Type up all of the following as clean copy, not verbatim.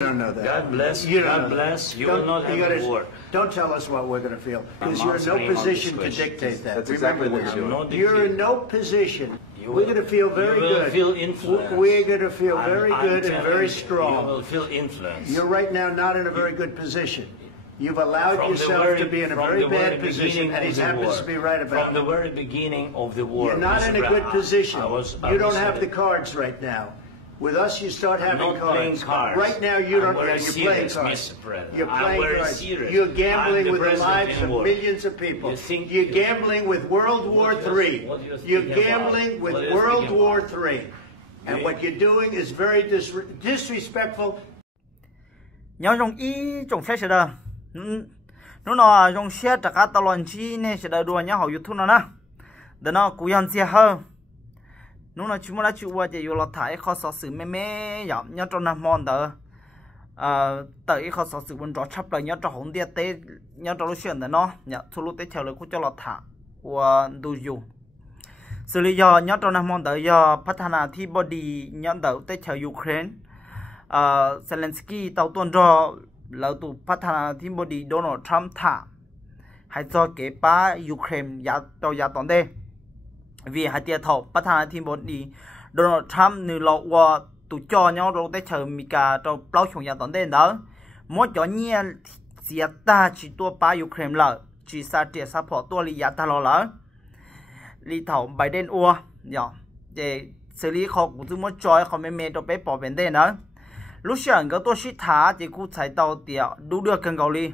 don't know that. God bless. You don't God know bless. that. You will not have a war. Don't tell us what we're going to feel, because you're in no position to dictate that. That's exactly what I'm not You're in dictating. no position. We're going to feel very You will good. feel influenced. We're going to feel very I'm good and telling very you, strong. You will feel influenced. You're right now not in a very good position. You've allowed From the yourself very- to be in a from very the very bad position, beginning and of he the happens war. to be right about From the it. very beginning of the war. You're not Mr. in a good Brown, position. I You don't was have the cards right now. With us, you start I'm having not playing cards. cards. Right now, you don't. I'm very You're playing serious, cards. Mr. President. You're I'm playing very cards. serious. You're I'm gambling the with the president lives in of war. millions of people. You think You're you- gambling with World War What do you- III. what do you think You're about? gambling with What do you World think War about? III. And You- what you're doing is very disrespectful. nhớ trong trong xe sẽ đờ nó nó trong xe trả cả tàu lợn chi nên sẽ đờ đùa nhớ họ YouTube nó nè để nó cú yên xe hơn nó chỉ muốn là chịu qua chỉ yêu là thái khó sở sự mê mê giảm nhớ trong năm mòn đờ tới khó sở sự bên đó chấp lại nhớ trong hỗn địa tế nhớ trong lúc chuyện để nó nhớ thu lúc tế chờ lời của cho là thả và đủ dù xử lý do nhớ trong năm mòn đờ do phát triển thi body nhớ đờ tế chờ Ukraine Zelensky tàu tuần do là tụ phát triển thi body Donald Trump thả hay cho kế ba Ukraine giá tàu giá toàn đây vì hai tia thọ phát triển thi body Donald Trump nữ lọ và tụ cho nhau rồi tới chờ Mika cho bao nhiêu giá toàn đây đó mỗi chỗ nhẹ chỉ ta chỉ tua ba Ukraine là chỉ sa tia support tua lý giá ta lo lỡ lý thọ Biden ua nhở để xử lý khó cũng chúng muốn cho họ mê cho bé bỏ vấn đề nữa lúc sáng cái tôi sĩ thả thì cũng chạy tàu tiệt đủ được cần cầu đi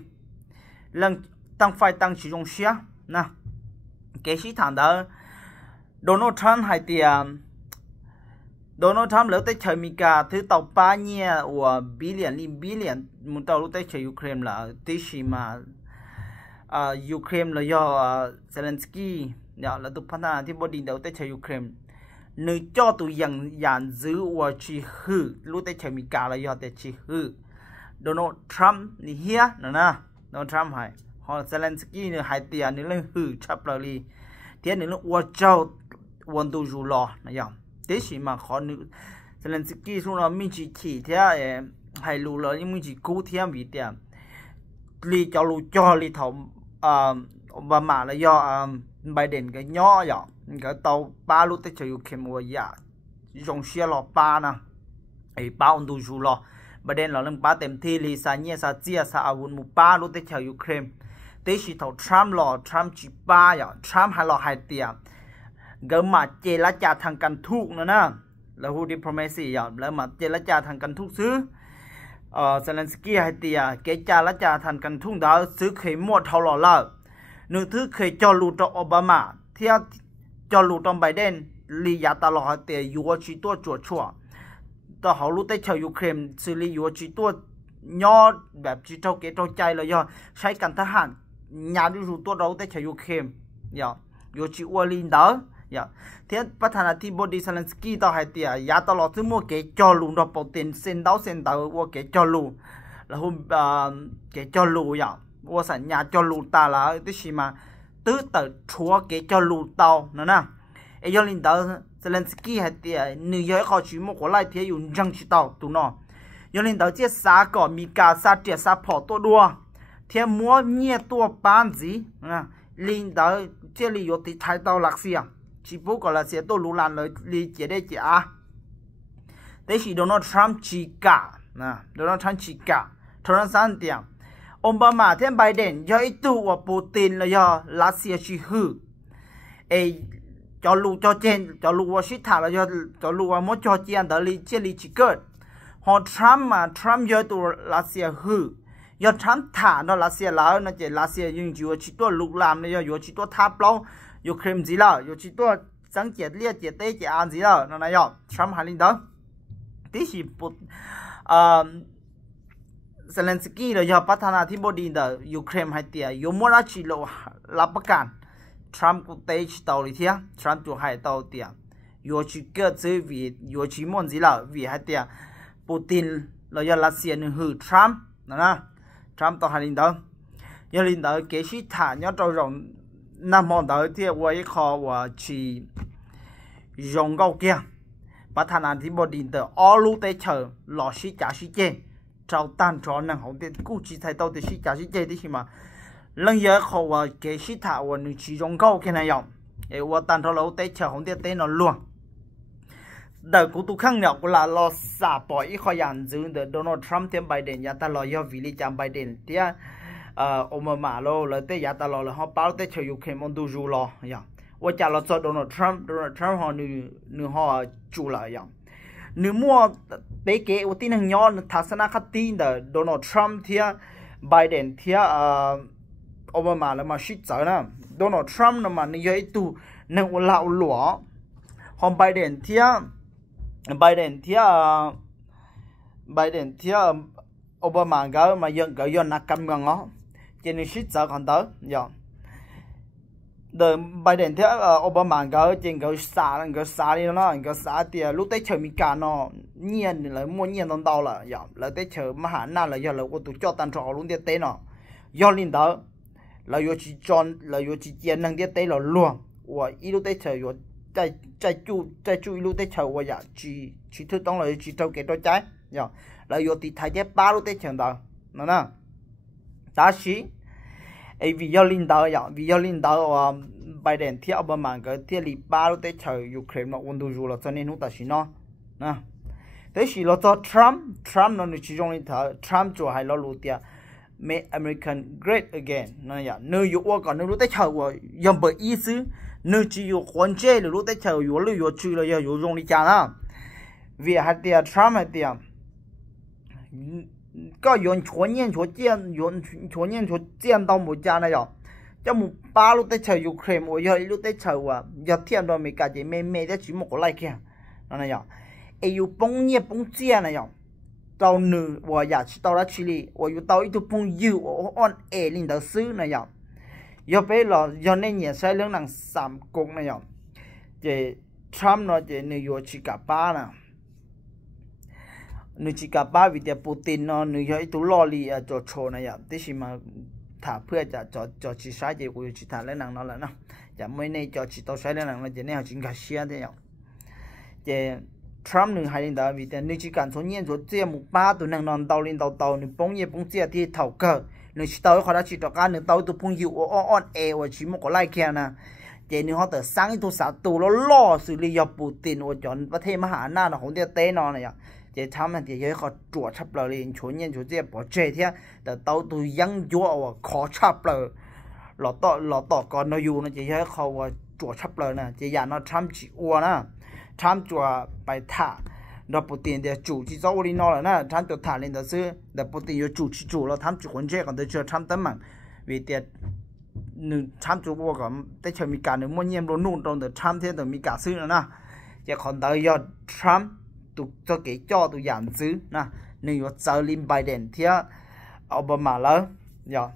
lần tăng phải tăng sử dụng xe nè cái sĩ thả đó Donald Trump hay tiệt Donald Trump lỡ tới chơi Mika thứ tàu ba nhẹ của billion muốn tàu lúc tới chơi Ukraine là tí gì mà Ukraine là do Zelensky là tụ phát triển thì bộ đình đầu tới chơi Ukraine nơi cho tụi dàn giữ và chỉ hư lúc tới chơi Mika là do tới chỉ hư Donald Trump ni hia nè Donald Trump hay họ Zelensky nữa hai tiền nữa lên hư chấp lại đi thế nữa qua châu quân tu dù lo nè dòng thế gì mà khó nữ Zelensky xuống là mình chỉ thế hay lù lỡ nhưng mình chỉ cứu thêm vì tiền li cho li thầu Obama là do Biden cái nhỏ dòng cái tàu ba lúc tới chơi Ukraine mua dạ dùng xe lọ ba nè ấy ba ông tu dù lo Biden là lần ba tem thi li sa nhẹ sa chia sa avun mu ba lúc tới chơi Ukraine thế chỉ thầu Trump lo Trump chỉ ba ya Trump hay lo hai tiền cái mà chế lá trà thằng cần thuốc nữa nè là hu diplomacy ya là mà chế lá trà thằng cần thuốc xứ Zelensky hai tiền cái trà lá trà thằng cần thuốc đó xứ khi mua thầu lo lợ nửa thứ khi cho lù cho Obama theo cho lù trong Biden lý giá ta lo tiền yếu chỉ tua chuột chua ta họ lúc tới chơi Ukraine xử lý yếu chỉ tua nhỏแบบchỉ trâu cái trâu chay là do ใช้กันทหารnhà đi rủ tua đấu tới chơi Ukraine ya yếu chỉ uo linh đó ya thế phát triển thì body Zelensky tao hay tiền giá ta lo thứ mua cái cho lù đó bảo tiền sen đấu uo cái cho lù là hôm cái cho lù ya uo sản nhà cho lù ta là cái gì mà tứ tờ chúa cái cho lù tàu nữa nè ấy do linh đó Zelensky hay tiền nữ giới họ chỉ một cái lại thế dùng răng chỉ tàu tụi nó do linh đó chia xa cỏ Mika xa triệt xa phỏ tôi đua thế mua nhẹ tua bán gì nè linh đó chia li yếu thì thái tàu lạc xia chỉ bố gọi là sẽ tôi lù lan lời li chế đây chị à thế thì Donald Trump chỉ cả nè Donald Trump chỉ cả thôi san tiền Obama thêm Biden do ít tu và Putin là do Russia chỉ hư ấy cho lù cho trên cho lù và shit thả là do cho lù và mỗi cho trên đó li chia li chỉ cỡ họ Trump mà Trump do tu Russia hư do Trump thả đó Russia là nó chỉ Russia nhưng chỉ tôi lục làm này do chỉ tôi tháp lâu Ukraine gì là chỉ tôi sáng chế liệt chế tế chế an gì là nó này do Trump hay linh đó tí chỉ Zelensky là do phát triển thì body đó Ukraine hay tiền yếu mua ra chỉ lộ là bất cản Trump cũng tế chỉ tàu đi thế Trump chủ hay tàu tiền yếu chỉ cơ chế vì yếu chỉ muốn gì là vì hay tiền Putin là do Russia nên hư Trump nè Trump tàu hay linh đó do linh đó cái sĩ thả nhớ trâu rộng năm món đó thì với khó và chỉ dùng câu kia phát triển thì body đó all lúc tế chờ lò sĩ trả sĩ trên trao tan cho năng hậu tiền cú chỉ thay tao thì sĩ trả sĩ chơi thì mà lần giờ họ và cái sĩ thả và những chỉ trong câu cái này dòng để và tan cho lâu tới chờ hậu tiền tới nó luôn đời của tôi khăng nhọc là lo xả bỏ ít khó dàn giữ được Donald Trump thêm Biden nhà ta lo do vì lý chạm Biden thì Obama lo là tới nhà ta lo là họ bảo tới chờ Ukraine muốn du du lo vậy và trả lo cho Donald Trump họ nữ họ chủ lại vậy nữ mua tế kế của tin hàng nhỏ thà sana khát tin đó Donald Trump thì Biden thì Obama là mà shit sợ nè Donald Trump là mà như vậy tu nâng lão lúa hôm Biden thì Obama cái mà dân cái dân nạc cầm ngang nó cho nên shit sợ còn tới giờ đời Biden thì Obama cái trên cái xa đi nó cái xa thì lúc tới chờ Mỹ nó nhiên là mua nhiên đông đau là giờ là tới chờ mà hẳn là giờ là tôi cho tan trọ luôn đi tới nó do linh đó là yo chỉ chọn là yo chỉ tiền năng đi tới là luôn và ít lúc tới chờ yo trái chu lúc tới chờ và giờ chỉ thứ đó là chỉ trâu cái đó trái giờ là yo thì thay thế ba lúc tới chờ đó nó nè ta chỉ vì do linh đó Biden thì Obama cái thì li ba lúc tới chờ Ukraine nó ổn đủ rồi cho nên nó ta chỉ nó nè thế chỉ là cho Trump nó chỉ trong linh thở Trump cho hay lo lụt tiền make American great again nó ya nơi yo còn nơi lúc tới chờ của yếm bởi ý xứ nơi chỉ yo quan chế lúc tới chờ yo lưu yo chui là yo dùng đi chả na vì hạt tiền Trump hạt tiền có yon chuan nhiên chuan tiền đâu một cha này rồi cho một ba lúc tới chờ Ukraine một giờ lúc tới chờ à giờ thiên đó mình cả chỉ mê chỉ một cái like kia nó này rồi yêu bông nhẹ bông tiền này rồi tao nữ và giờ chỉ tao đã xử lý và yêu tao ít bông yêu on linh đạo sư này rồi giờ bây giờ giờ nên nhẹ sai lương năng sắm cục này rồi thì Trump nó thì nữ chỉ cả ba nè nữ chỉ cả ba vì thế Putin nó nữ giờ ít lo li cho chôn này rồi thế mà thảเพื่อจะchỉ sai thì của chỉ thả lên năng nó là nó giờ mấy nay cho chỉ tao sai lên năng là chỉ này họ chỉ cả xe thế nhở thì Trump nữ hay lên đó vì thế nữ chỉ cần số nhiên số tiền một ba tụi năng non tàu lên tàu nữ bông nhiêu bông tiền thì thầu cờ nữ chỉ tàu họ đã chỉ tàu cá nữ tàu tụi bông dịu on và chỉ một cái like kia nè thì nữ họ tự sáng tụi sát tụi nó lo xử lý do Putin và chọnประเทศมหาอำนาจของเดียเต้นอนเนี่ยจะทำให้ที่เขาตรวจชับเลยชวนยันชวนเจี๊ยบเจ๊ที่แต่เต้าตัวยังยั่วว่าขอชับเลยหล่อต่อก่อนเราอยู่นะจะให้เขาว่าตรวจชับเลยนะจะอย่างเราทำจีอัวนะทำจัวไปถ่าเราปกติเดี๋ยวจู่ที่เจ้าลินอเลยนะทำจัวถ่าลินเดี๋ยวซื้อเดี๋ยวปกติอยู่จู่เราทำจุคนเจ๊ก่อนเดี๋ยวเชื่อทำตั้งมั่งวิเดียหนึ่งทำจู่บัวก่อนได้เชื่อมีการหนึ่งม้วนเยี่ยมโดนนู่นตรงเดี๋ยวทำเที่ยงเดี๋ยวมีการซื้อแล้วนะจะคนเดียร์ทรัมป์tụi cho cái cho tụi giảm xứ nè nếu có giờ lên Biden thì Obama lớn giờ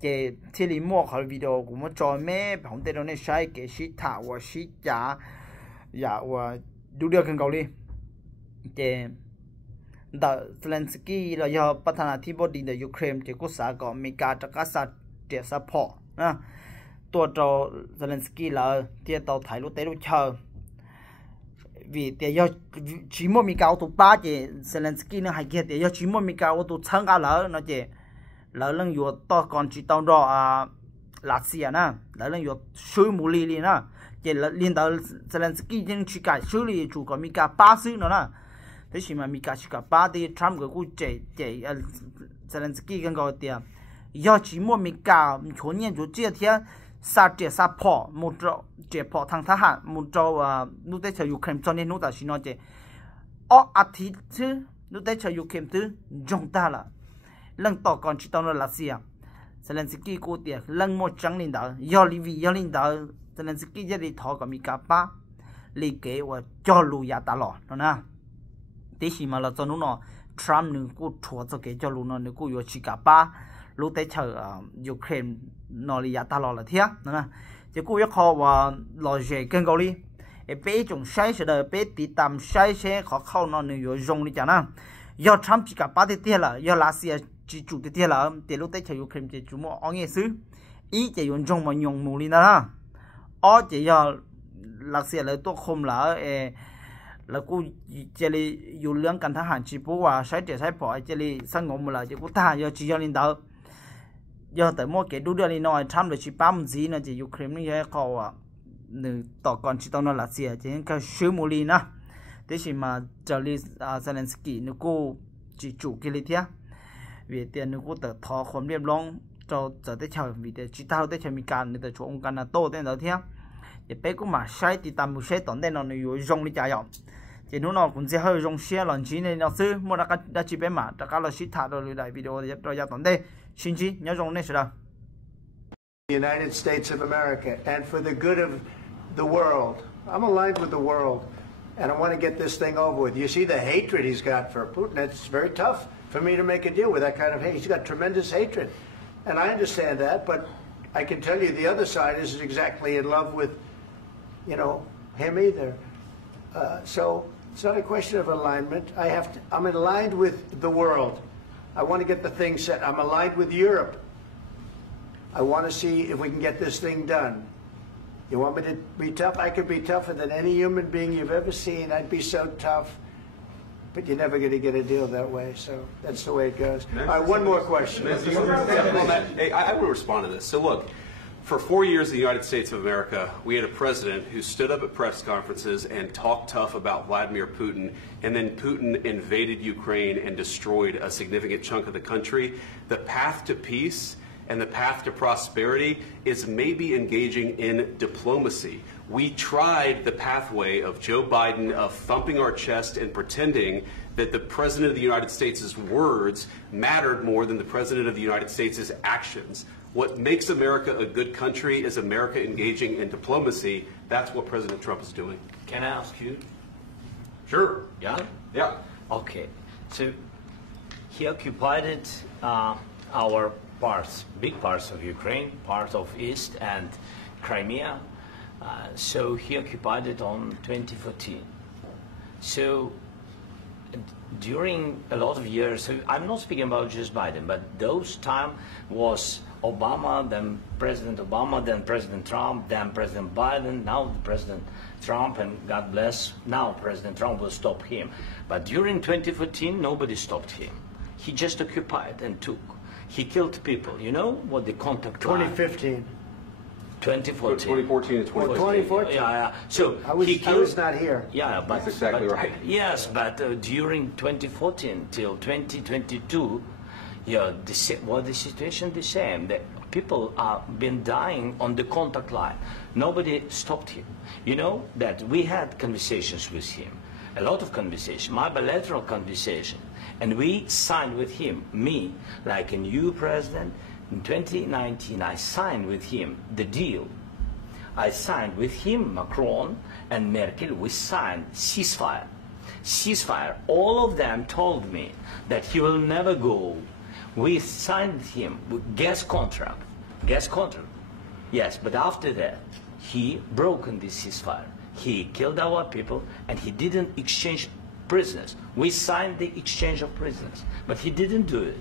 cái thì li mua khỏi video của một trò mẹ không thể đâu này sai cái sĩ thảo và sĩ trả dạ và đủ điều cần cầu đi cái đó Zelensky là do bắt thằng thi bodyใน Ukraine ที่กุศลก็มีการจัดการสัตว์เดียซัพพอร์ตนะตัวโจ Zelensky เลยที่ตัวถ่ายรูปเตะรูปเชิงvì để do chỉ một mình cao tụ ba chỉ Zelensky nó hay kia để do chỉ một mình cao tụ sang cả lỡ nó chỉ lỡ lần vừa to còn chỉ tao đó Russia nè lỡ lần vừa suy mù li li nè chỉ liên到 Zelensky nhưng chỉ cả xử lý chủ có mình cả ba xứ nữa nè thế thì mà mình cả chỉ cả ba thì Trump cái cú chỉ Zelensky cái gọi tiền do chỉ một mình cao chuẩn nhiên chủ chia thế sát chế sát phỏ một chỗ chế phỏ thằng thá hạn một chỗ nút tới chờ Ukraine cho nên nút ta chỉ nói chế thị chứ nút tới chờ Ukraine chứ trong ta là lầnต่อก่อนchỉ tao là Russia Zelensky cố tiền lần một trắng lên đó do lên đó Zelenskyจะได้ถอกับมีกาป้าลีเกว่าจ่อลูยาตลอดนะที่สิมาเราจะนู้นเนาะTrump นึงกูชัวจะเกจ่อลูเนาะนึงกูอยู่ชิกาป้าlúc tới chờ Ukraine nó là ta lo là thiệt nữa chứ cô yêu cầu và lo gì cần cầu đi bé chúng sai sẽ đợi bé tí tầm sai sẽ khó khâu nó nhiều dùng đi chẳng nào do Trump chỉ cả ba tiết là do Russia chỉ chủ tiết là thì lúc tới chờ Ukraine chỉ chủ một ông nghe xứ ý chỉ dùng trong mà dùng mù đi đó ó chỉ do Russia lấy tôi không là là cô chỉ là dù lượng cảnh thắng chỉ bố và sai trẻ sai bỏ chỉ là sang ngõ một là chỉ có ta giờ chỉ cho lên đầu giờ tới mua cái đu đưa đi nói tham được chỉ bám gì nó chỉ Ukraine như thế họ à nữต่อก่อนchỉ tao nó là gì chỉ cái số một li na thế thì mà trở đi Zelensky nó cô chỉ chủ cái lý thế vì tiền nó cô tự thọ khốn điệp long cho giờ tới chờ vì để chỉ tao tới chờ mình cần để cho ông cần là tô tên đó thế thì bé cũng mà sai thì tầm một sai tốn tên nó nhiều rong đi trả dòng thì nó cũng sẽ hơi rong xe lần chỉ này nó xứ mua đã chỉ bé mà đã cả là shit thả rồi lại video thì rồi ra tốn đây xin chỉ nhớ rong này sẽ đâu The United States of America and for the good of the world. I'm aligned with the world and I want to get this thing over with. You see the hatred he's got for Putin. It's very tough for me to make a deal with that kind of hate. He's got tremendous hatred. And I understand that, but I can tell you the other side isn't exactly in love with, him either. So it's not a question of alignment. I'm aligned with the world. I want to get the thing set. I'm aligned with Europe. I want to see if we can get this thing done. You want me to be tough? I could be tougher than any human being you've ever seen. I'd be so tough. But you're never going to get a deal that way, so that's the way it goes. All right, one more question. Hey, I will respond to this. So look, for 4 years in the United States of America, we had a president who stood up at press conferences and talked tough about Vladimir Putin, and then Putin invaded Ukraine and destroyed a significant chunk of the country. The path to peace and the path to prosperity is maybe engaging in diplomacy. We tried the pathway of Joe Biden of thumping our chest and pretending that the President of the United States' words mattered more than the President of the United States' actions. What makes America a good country is America engaging in diplomacy. That's what President Trump is doing. Can I ask you? Sure. Yeah? Yeah. Okay. So he occupied our parts, big parts of Ukraine, part of East and Crimea. So he occupied it on 2014. So during a lot of years, so I'm not speaking about just Biden, but those time was Obama, then President Obama, then President Trump, then President Biden, now President Trump, and God bless, now President Trump will stop him. But during 2014, nobody stopped him. He just occupied and took. He killed people. You know what the contact 2015. 2014. 2014 and 2014. 2014. Yeah. So I was not here. Yeah, but that's exactly right. Yes, but during 2014 till 2022, yeah, the situation the same. The people have been dying on the contact line. Nobody stopped him. You know that we had conversations with him, a lot of conversations, my bilateral conversation, and we signed with him, me, like a new president. In 2019, I signed with him the deal. I signed with him, Macron and Merkel, we signed ceasefire. Ceasefire. All of them told me that he will never go. We signed with him with gas contract. Gas contract. Yes, but after that, he broken this ceasefire. He killed our people and he didn't exchange prisoners. We signed the exchange of prisoners, but he didn't do it.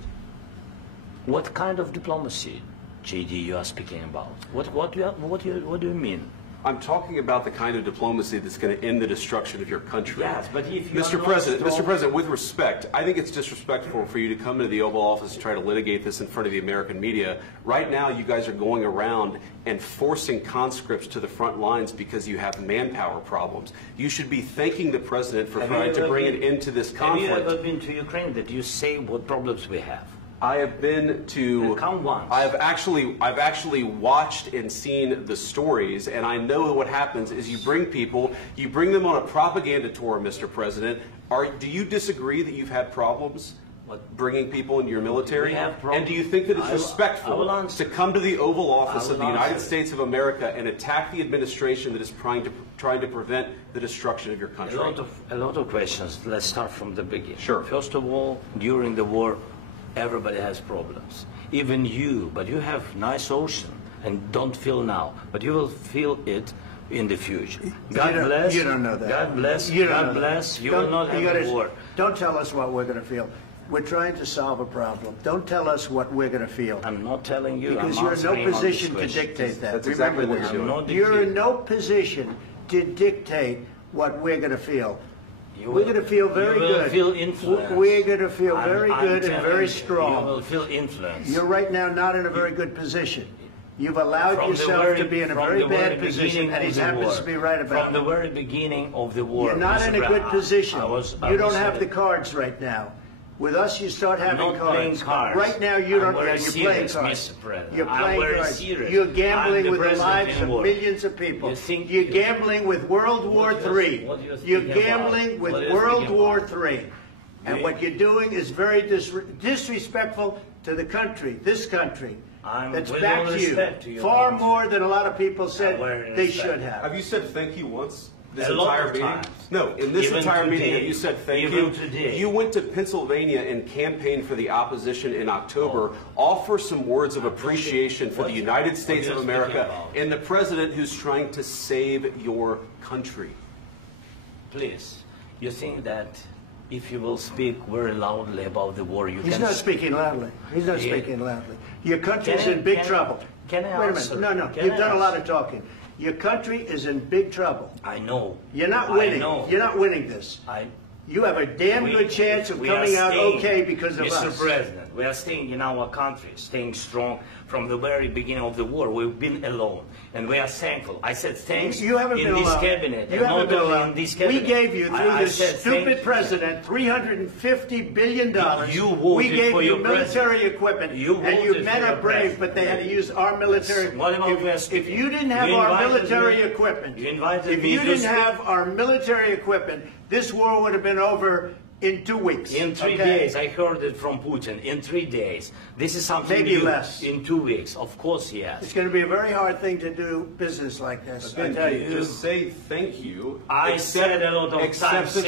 What kind of diplomacy, JD, you are speaking about? What do you mean? I'm talking about the kind of diplomacy that's going to end the destruction of your country. Yes, but if you Mr. President, with respect, I think it's disrespectful for you to come into the Oval Office and try to litigate this in front of the American media. Right now, you guys are going around and forcing conscripts to the front lines because you have manpower problems. You should be thanking the President for trying to bring an end to this conflict. Have you ever been to Ukraine that you say what problems we have? I have been to. Count once. I've actually watched and seen the stories, and I know what happens is you bring people, you bring them on a propaganda tour, Mr. President. Do you disagree that you've had problems bringing people into your military? And do you think that it's respectful to come to the Oval Office of the United States of America and attack the administration that is trying to prevent the destruction of your country? A lot of questions. Let's start from the beginning. Sure. First of all, during the war, everybody has problems. Even you, but you have nice ocean and don't feel now, but you will feel it in the future. God bless. You don't know that. God bless. God bless. You will not have a war. Don't tell us what we're going to feel. We're trying to solve a problem. Don't tell us what we're going to feel. I'm not telling you. Because you're in no position to dictate that. That's exactly what you're doing. You're in no position to dictate what we're going to feel. We're going to feel very good. Feel influenced. We're going to feel very good and very strong. You will feel influenced. You're right now not in a very good position. You've allowed yourself to be in a very bad position, and he happens to be right about it. From the very beginning of the war. You're not in a good position. You don't have the cards. cards right now. With us, you start having not cards. Playing cards. Right now, you don't. You're playing cards. Mr. President. You're playing cards. Serious. You're gambling with the president lives of millions of people. You're gambling with World War III. You're gambling with World War III. And what you're doing is very disrespectful to the country, this country. That's back to you. Far more than a lot of people said they should have. Have you said thank you once? This A lot entire of meeting? times. No, in this Even entire meeting, today. have you said thank Even you? today. You went to Pennsylvania and campaigned for the opposition in October. Offer some words of appreciation for the United States of America and the president who's trying to save your country. Please, you think that if you will speak very loudly about the war, He's not speaking loudly. He's not speaking loudly. Your country's in big trouble. Can I Wait a answer? minute. No, you've done a lot of talking. Your country is in big trouble. I know. You're not winning. I know. You're not winning this. You have a damn good chance of coming out okay because of us. Mr. President, we are staying in our country, staying strong from the very beginning of the war. We've been alone, and we are thankful. I said thanks you haven't in been this alone. cabinet. You haven't been alone. In this cabinet. We gave you, through this stupid president, $350 billion. You voted we gave for you your military president. equipment, and voted you for men your are brave, president. but they had to use our military. What about If you didn't have You our invited military me- equipment, you invited if me you to didn't speak. have our military equipment, this war would have been over in 2 weeks. In 3 days, I heard it from Putin. In 3 days, this is something Maybe new. less. In 2 weeks, of course, It's yes. going to be a very hard thing to do business like this. I tell you. Just say thank you. I said a lot of times to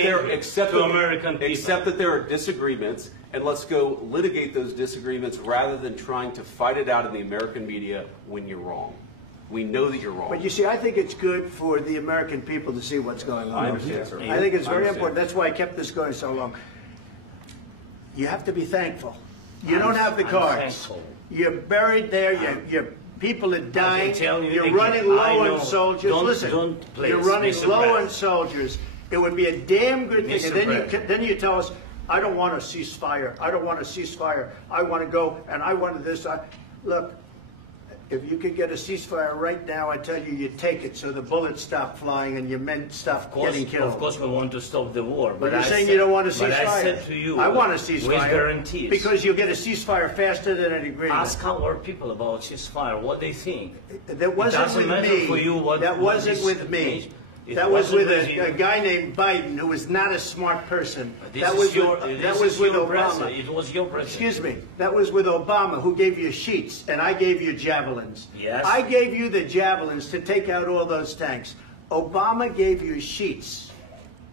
American people. Accept that there are disagreements, and let's go litigate those disagreements rather than trying to fight it out in the American media when you're wrong. We know that you're wrong. But you see, I think it's good for the American people to see what's going on. I understand, sir. I think it's very I understand. important. That's why I kept this going so long. You have to be thankful. You don't have the I'm cards. thankful. You're buried there. Your people are dying. tell you You're again, running I low know. on soldiers. Listen, Please, you're running Mr. low on President. soldiers. It would be a damn good thing. Mr. And then you tell us, I don't want a ceasefire. I don't want a ceasefire. I want to go, and I want this. Look, if you could get a ceasefire right now, I tell you, you take it so the bullets stop flying and your men stop getting killed. Of course, we want to stop the war. But you're saying you don't want a ceasefire. But I said to you, I want a ceasefire. with guarantees. Because you'll get a ceasefire faster than an agreement. Ask our people about ceasefire, what they think. That wasn't doesn't with matter me. for you what- That what wasn't this with me. means. It That was wasn't with with you. a guy named Biden who was not a smart person. This That is was your, with, this that was is with your Obama. president. It was your president. Excuse me. That was with Obama, who gave you sheets, and I gave you javelins. Yes. I gave you the javelins to take out all those tanks. Obama gave you sheets.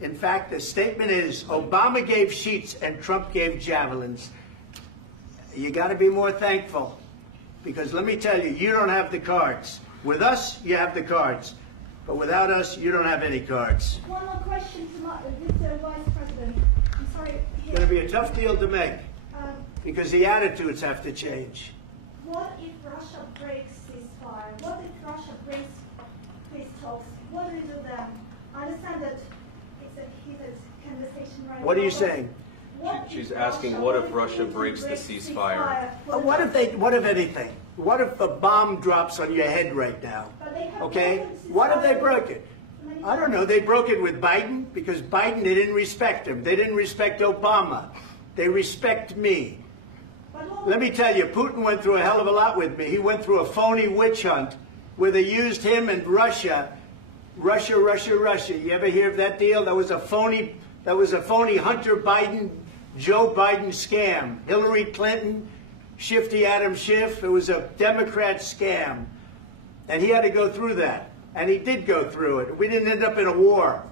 In fact, the statement is Obama gave sheets and Trump gave javelins. You got to be more thankful, because let me tell you, you don't have the cards. With us, you have the cards. But without us, you don't have any cards. One more question to Mr. Vice President. I'm sorry. It's going to be a tough deal to make, because the attitudes have to change. What if Russia breaks ceasefire? What if Russia breaks peace talks? What do we do then? I understand that it's a heated conversation right now. What are you but saying? what She's if asking, what if Russia breaks the ceasefire? What if anything? What if a bomb drops on your head right now? But they have Okay? broken What if they ceasefire broke it? many I don't know. They broke it with Biden because Biden, they didn't respect him. They didn't respect Obama. They respect me. Let me tell you, Putin went through a hell of a lot with me. He went through a phony witch hunt where they used him and Russia. Russia. You ever hear of that deal? That was a phony Hunter Biden, Joe Biden scam. Hillary Clinton, Shifty Adam Schiff. It was a Democrat scam. And he had to go through that. And he did go through it. We didn't end up in a war.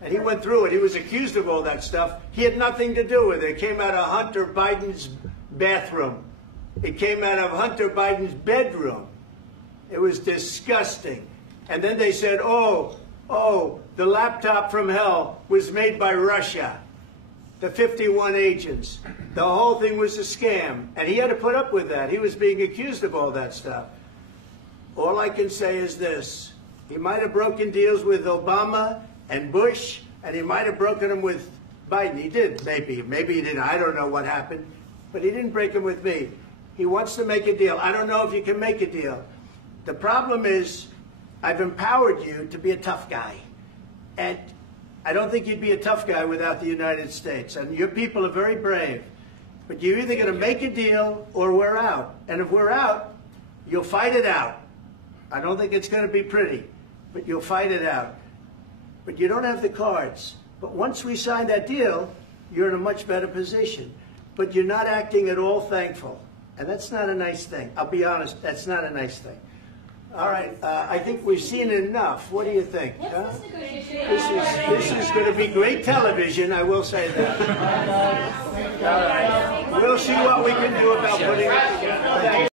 And he went through it. He was accused of all that stuff. He had nothing to do with it. It came out of Hunter Biden's bathroom. It came out of Hunter Biden's bedroom. It was disgusting. And then they said, oh, the laptop from hell was made by Russia. The 51 agents. The whole thing was a scam. And he had to put up with that. He was being accused of all that stuff. All I can say is this. He might have broken deals with Obama and Bush, And he might have broken them with Biden. He did, maybe. Maybe he didn't. I don't know what happened. But he didn't break them with me. He wants to make a deal. I don't know if you can make a deal. The problem is I've empowered you to be a tough guy. And I don't think you'd be a tough guy without the United States. And your people are very brave. But you're either going to make a deal or we're out. And if we're out, you'll fight it out. I don't think it's going to be pretty, but you'll fight it out. But you don't have the cards. But once we sign that deal, you're in a much better position. But you're not acting at all thankful. And that's not a nice thing. I'll be honest, that's not a nice thing. All right, I think we've seen enough. What do you think? Huh? This is going to be great television, I will say that. All right. We'll see what we can do about putting it together.